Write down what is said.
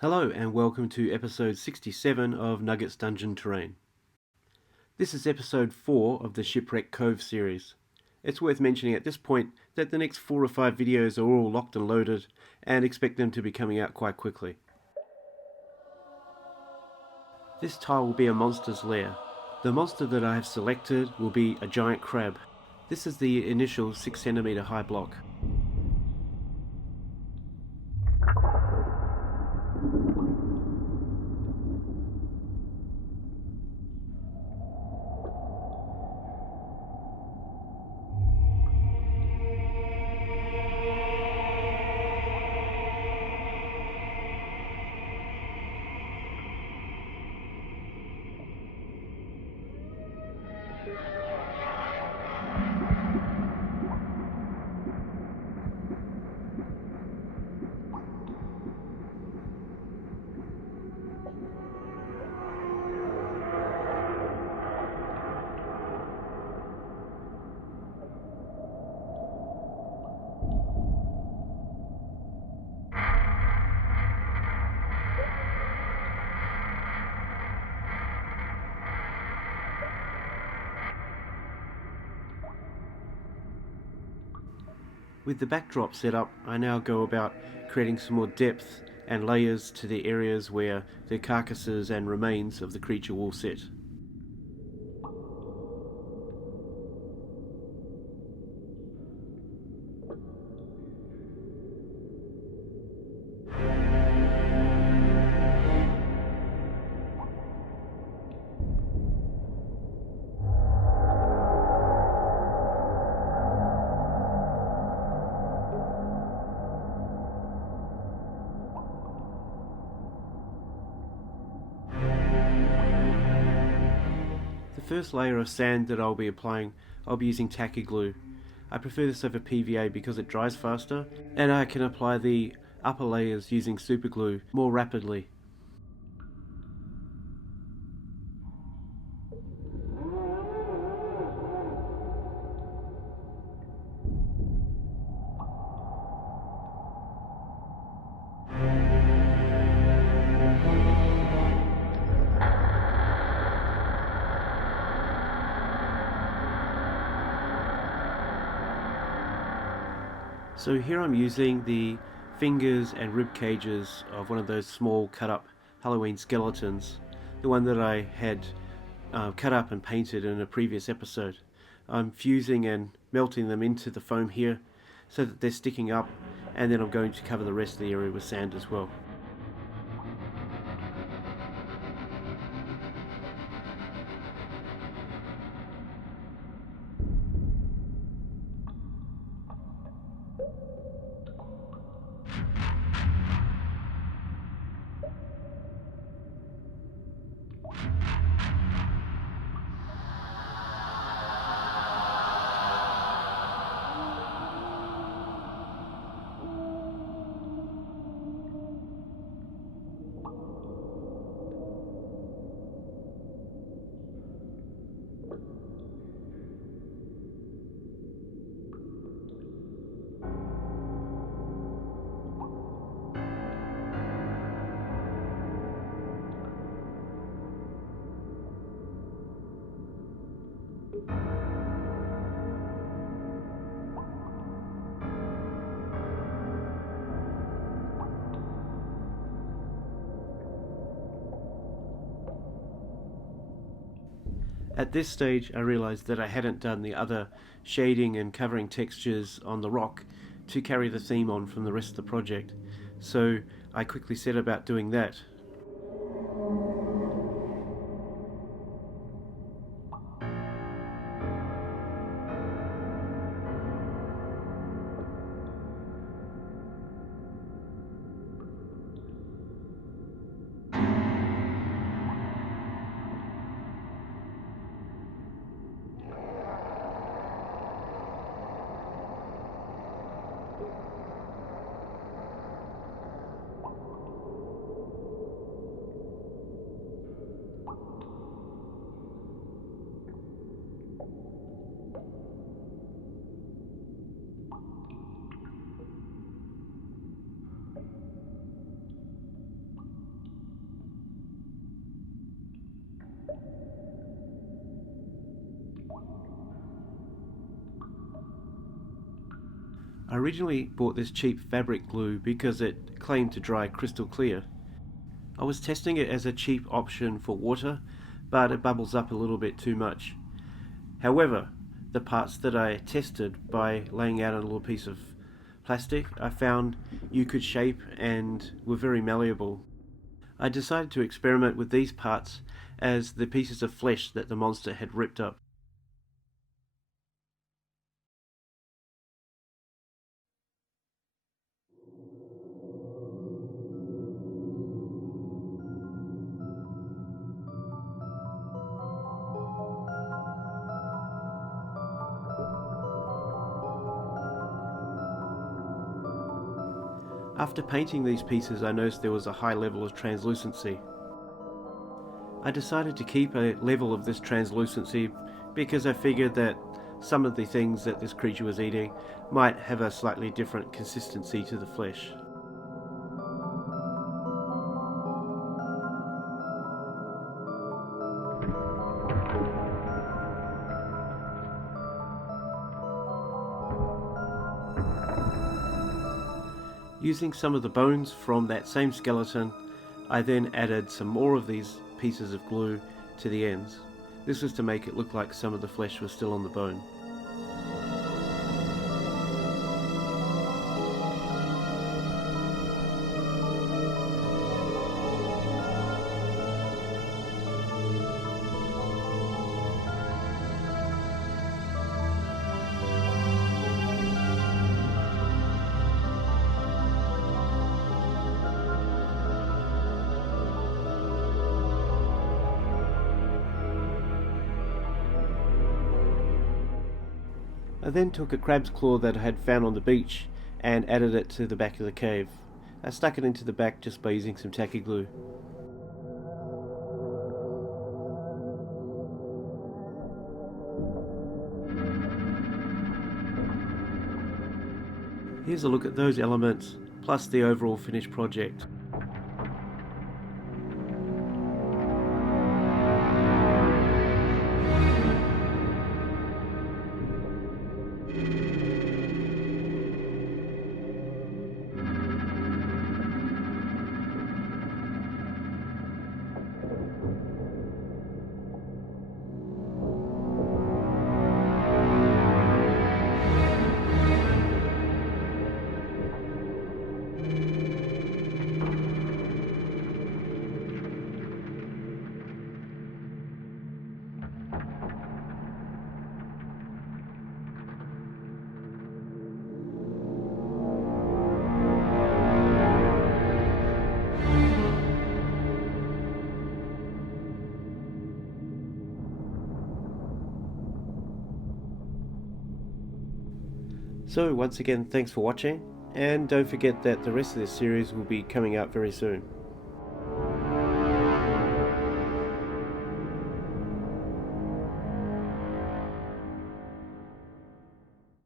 Hello and welcome to episode 67 of Nugget's Dungeon Terrain. This is episode 4 of the Shipwreck Cove series. It's worth mentioning at this point that the next 4 or 5 videos are all locked and loaded and expect them to be coming out quite quickly. This tile will be a monster's lair. The monster that I have selected will be a giant crab. This is the initial 6cm high block. With the backdrop set up, I now go about creating some more depth and layers to the areas where the carcasses and remains of the creature will sit. The first layer of sand that I'll be applying, I'll be using tacky glue. I prefer this over PVA because it dries faster, and I can apply the upper layers using super glue more rapidly. So here I'm using the fingers and rib cages of one of those small cut up Halloween skeletons, the one that I had cut up and painted in a previous episode. I'm fusing and melting them into the foam here so that they're sticking up, and then I'm going to cover the rest of the area with sand as well. At this stage I realized that I hadn't done the other shading and covering textures on the rock to carry the theme on from the rest of the project, so I quickly set about doing that. originally bought this cheap fabric glue because it claimed to dry crystal clear. I was testing it as a cheap option for water, but it bubbles up a little bit too much. However, the parts that I tested by laying out on a little piece of plastic, I found you could shape and were very malleable. I decided to experiment with these parts as the pieces of flesh that the monster had ripped up. After painting these pieces, I noticed there was a high level of translucency. I decided to keep a level of this translucency because I figured that some of the things that this creature was eating might have a slightly different consistency to the flesh. Using some of the bones from that same skeleton, I then added some more of these pieces of glue to the ends. This was to make it look like some of the flesh was still on the bone. I then took a crab's claw that I had found on the beach and added it to the back of the cave. I stuck it into the back just by using some tacky glue. Here's a look at those elements, plus the overall finished project. So once again, thanks for watching, and don't forget that the rest of this series will be coming out very soon.